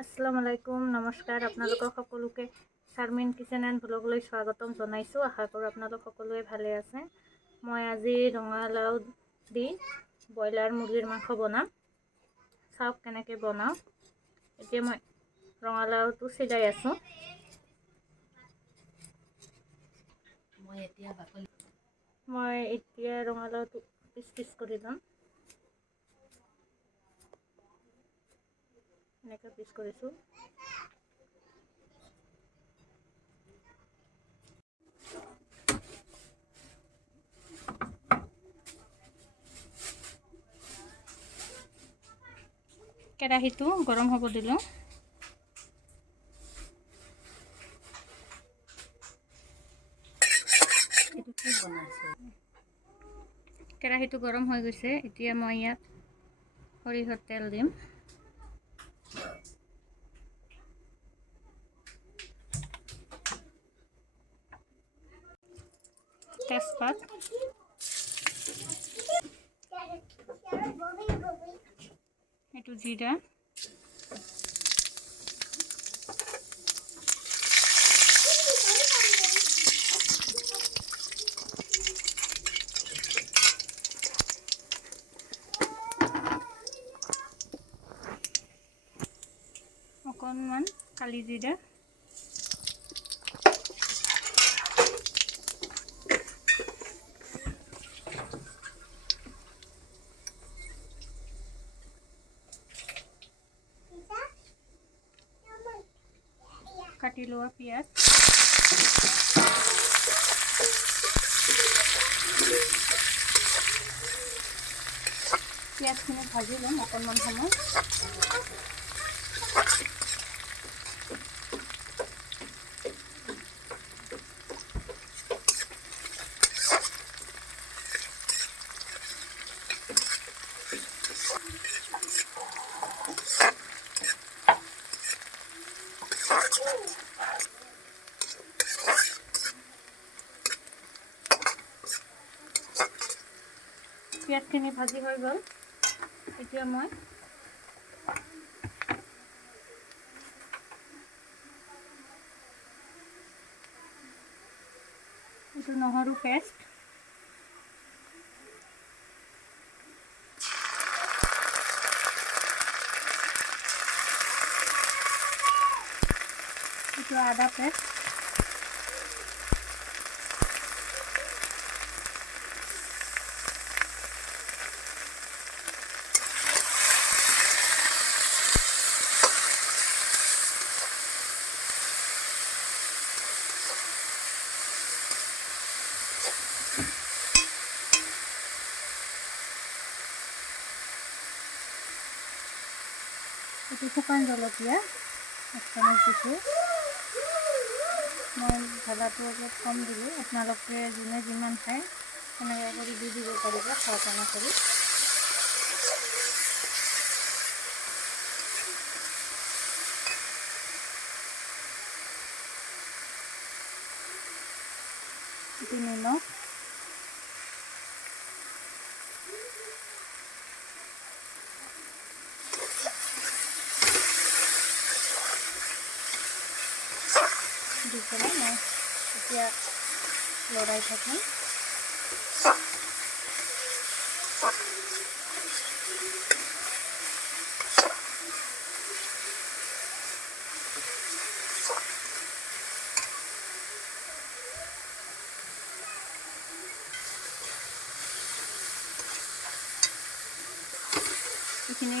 আসসালামু আলাইকুম নমস্কাৰ আপোনালোকক সকলোকে শাৰমিন কিচেন এণ্ড ব্লগলৈ স্বাগতম জনাইছোঁ। আশা কৰোঁ আপোনালোক সকলোৱে ভালে আছে। মই আজি ৰঙালাও দি ব্ৰইলাৰ মুৰ্গীৰ মাংস বনাম। চাওক কেনেকৈ বনাওঁ। এতিয়া মই ৰঙালাওটো সিজাই আছোঁ। মই এতিয়া ৰঙালাওটো পিচ কৰি ল'ম। এনেকৈ পিচ কৰিছোঁ। কেৰাহীটো গৰম হ'ব দিলোঁ। কেৰাহীটো গৰম হৈ গৈছে। এতিয়া মই ইয়াত সৰিয়হৰ তেল দিম। তেজপাত, এইটো জিৰা, অকণমান কালি জিৰা, কাটি লোৱা পিঁয়াজ, পিঁয়াজখিনি ভাজি ল'ম অকণমান সময়। পিঁয়াজখিনি ভাজি হৈ গ'ল। এতিয়া মই এইটো নহৰু পেষ্ট, এইটো আদা পেষ্ট, এইটো শুকান জলকীয়া এক চামুচ দিছোঁ। মই জ্বলাটো অলপ কম দিলোঁ। আপোনালোকে যোনে যিমান খায় সেনেকৈ কৰি দি দিব পাৰিব সোৱাদ অনুসৰি। এইটো নিমখ, দি পেলাই মই এতিয়া লৰাই থাকিম। এইখিনি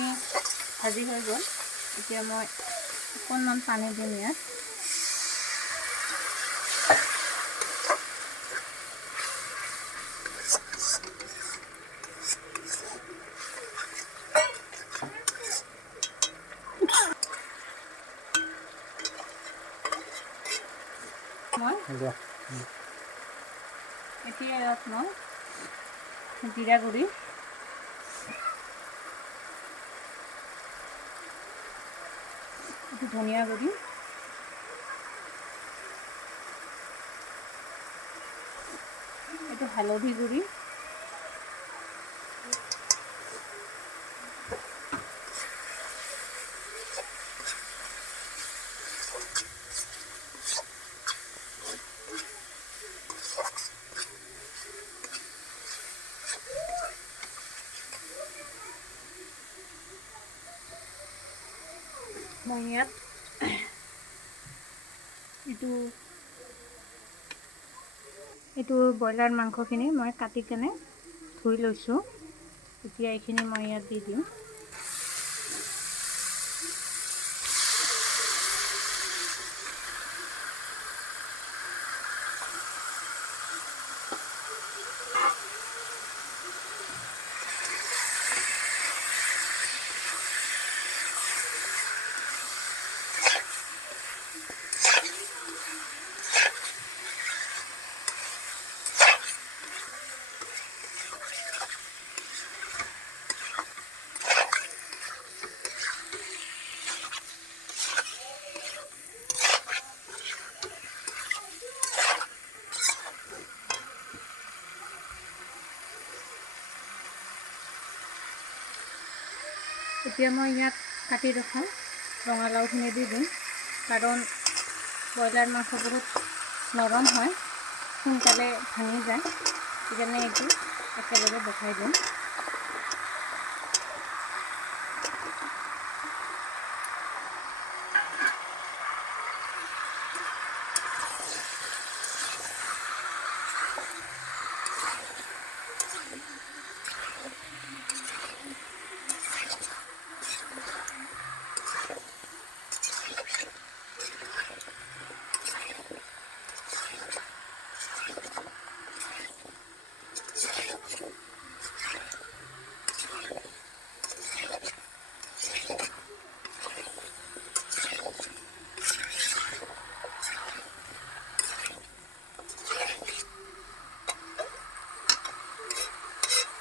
ভাজি হৈ গ'ল। এতিয়া মই অকণমান পানী দিম ইয়াত। এতিয়া ইয়াত মই জিৰা গুড়ি, এইটো ধনিয়া গুড়ি, এইটো হালধি গুড়ি, মই ইয়াত এইটো ব্ৰইলাৰ মাংসখিনি মই কাটি কেনে ধুই লৈছোঁ। এতিয়া এইখিনি মই ইয়াত দি দিম। এতিয়া মই ইয়াত কাটি ৰখা ৰঙালাওখিনি দি দিম, কাৰণ ব্ৰইলাৰ মাংস বহুত নৰম হয়, সোনকালে ভাঙি যায়, সেইকাৰণে এইটো একেলগে বহাই দিম।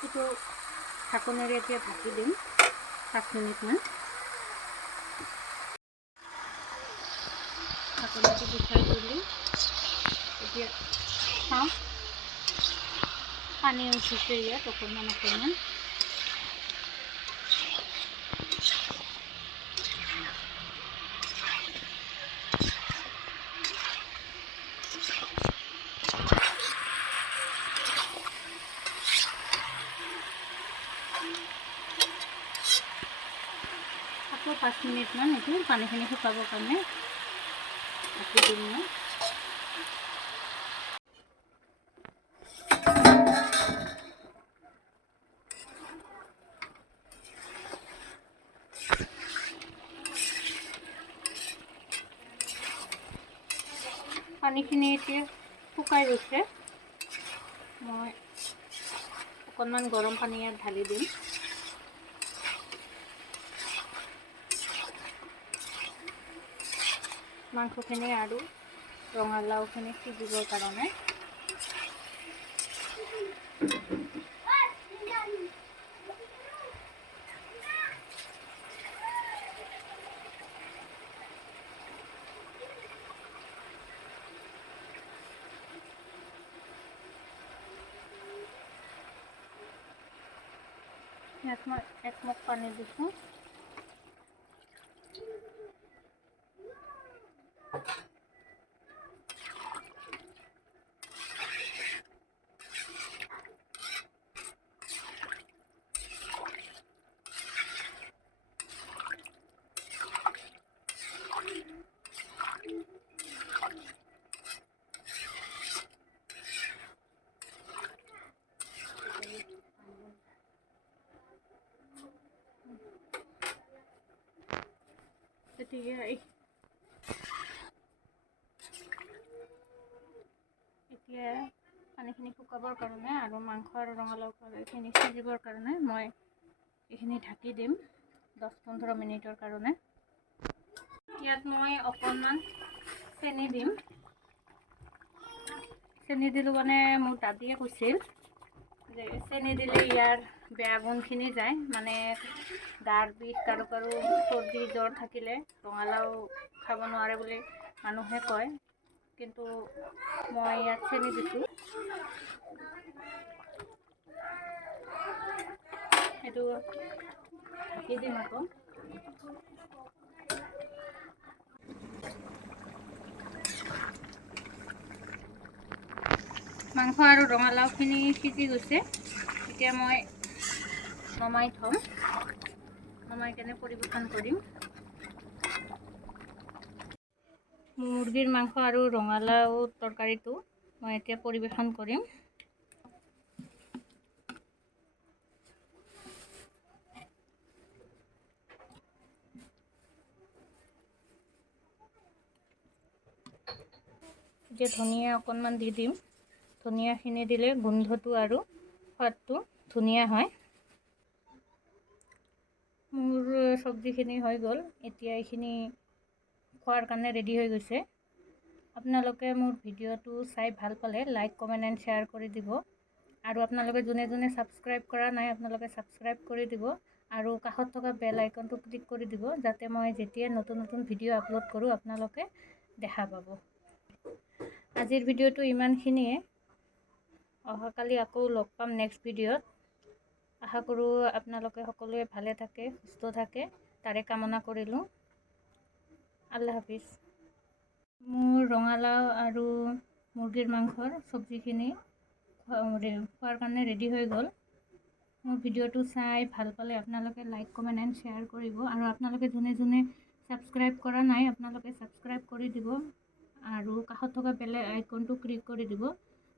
এইটো ঢাকনেৰে এতিয়া ঢাকি দিম 5 মিনিটমান। ঢাকনটো গুচাই তুলি এতিয়া চাওঁ, পানী উঠিছে ইয়াত অকণমান। আকৌ 5 মিনিটমান এইটো পানীখিনি শুকাবৰ কাৰণে ঢাকি দিম মই। পানীখিনি এতিয়া শুকাই গৈছে, মই অকণমান গৰম পানী ইয়াত ঢালি দিম। মাংসখিনি আৰু ৰঙালাওখিনি সিজিবৰ কাৰণে। ইয়াত মই 1 মগ পানী দিছোঁ। এতিয়া পানীখিনি শুকাবৰ কাৰণে আৰু মাংস আৰু ৰঙালাওখিনি সিজিবৰ কাৰণে মই এইখিনি ঢাকি দিম 10-15 মিনিটৰ কাৰণে। ইয়াত মই অকণমান চেনি দিম। চেনি দিলোঁ মানে মোৰ দাদীয়ে কৈছিল যে চেনি দিলে ইয়াৰ বেয়া গুণখিনি যায়, মানে গাৰ বিষ, কাৰো চৰ্দি জ্বৰ থাকিলে ৰঙালাও খাব নোৱাৰে বুলি মানুহে কয়, কিন্তু মই ইয়াত চেনি দিছোঁ। এইটো ঢাকি দিম আকৌ। মাংস আৰু ৰঙালাওখিনি সিজি গৈছে, এতিয়া মই নমাই থ'ম, নমাই কেনে পৰিৱেশন কৰিম। মুৰ্গীৰ মাংস আৰু ৰঙালাও তৰকাৰীটো মই এতিয়া পৰিৱেশন কৰিম। এতিয়া ধনিয়া অকণমান দি দিম। ধনিয়াখিনি দিলে গোন্ধটো আৰু সোৱাদটো ধুনীয়া হয়। মোৰ চব্জিখিনি হৈ গ'ল। এতিয়া এইখিনি খোৱাৰ কাৰণে ৰেডি হৈ গৈছে। আপোনালোকে মোৰ ভিডিঅ'টো চাই ভাল পালে লাইক, কমেণ্ট এণ্ড শ্বেয়াৰ কৰি দিব। আৰু আপোনালোকে যোনে যোনে ছাবস্ক্ৰাইব কৰা নাই আপোনালোকে ছাবস্ক্ৰাইব কৰি দিব। আৰু কাষত থকা বেল আইকনটো ক্লিক কৰি দিব, যাতে মই যেতিয়া নতুন নতুন ভিডিঅ' আপলোড কৰোঁ আপোনালোকে দেখা পাব। আজিৰ ভিডিঅ'টো ইমানখিনিয়ে। অহাকালি আকৌ লগ পাম নেক্সট ভিডিঅ'ত। আশা কৰোঁ আপোনালোকে সকলোৱে ভালে থাকে, সুস্থ থাকে, তাৰে কামনা কৰিলোঁ। আল্লাহ হাফিজ। মোৰ ৰঙালাও আৰু মুৰ্গীৰ মাংসৰ চব্জিখিনি খোৱাৰ কাৰণে ৰেডি হৈ গ'ল। মোৰ ভিডিঅ'টো চাই ভাল পালে আপোনালোকে লাইক, কমেণ্ট এণ্ড শ্বেয়াৰ কৰিব। আৰু আপোনালোকে যোনে যোনে ছাবস্ক্ৰাইব কৰা নাই আপোনালোকে ছাবস্ক্ৰাইব কৰি দিব। আৰু কাষত থকা বেল আইকনটো ক্লিক কৰি দিব,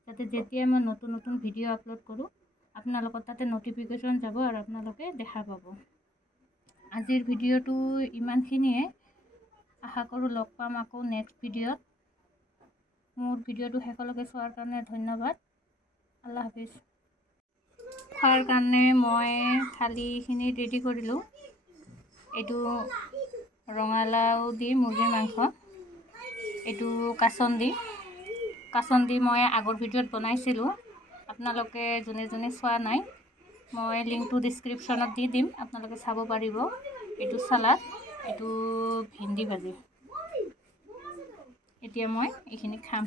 যাতে যেতিয়া মই নতুন নতুন ভিডিঅ' আপলোড কৰোঁ আপোনালোকৰ তাতে নটিফিকেশ্যন যাব আৰু আপোনালোকে দেখা পাব। আজিৰ ভিডিঅ'টো ইমানখিনিয়ে। আশা কৰোঁ লগ পাম আকৌ নেক্সট ভিডিঅ'ত। মোৰ ভিডিঅ'টো শেষলৈকে চোৱাৰ কাৰণে ধন্যবাদ। আল্লাহ হাফিজ। খোৱাৰ কাৰণে মই থালিখিনি ৰেডি কৰিলোঁ। এইটো ৰঙালাও দি মুৰ্গীৰ মাংস, এইটো কাচন দি মই আগৰ ভিডিঅ'ত বনাইছিলোঁ। আপোনালোকে যোনে যোনে চোৱা নাই মই লিংকটো ডিছক্ৰিপশ্যনত দি দিম, আপোনালোকে চাব পাৰিব। এইটো চালাড, এইটো ভেন্দি ভাজি। এতিয়া মই এইখিনি খাম।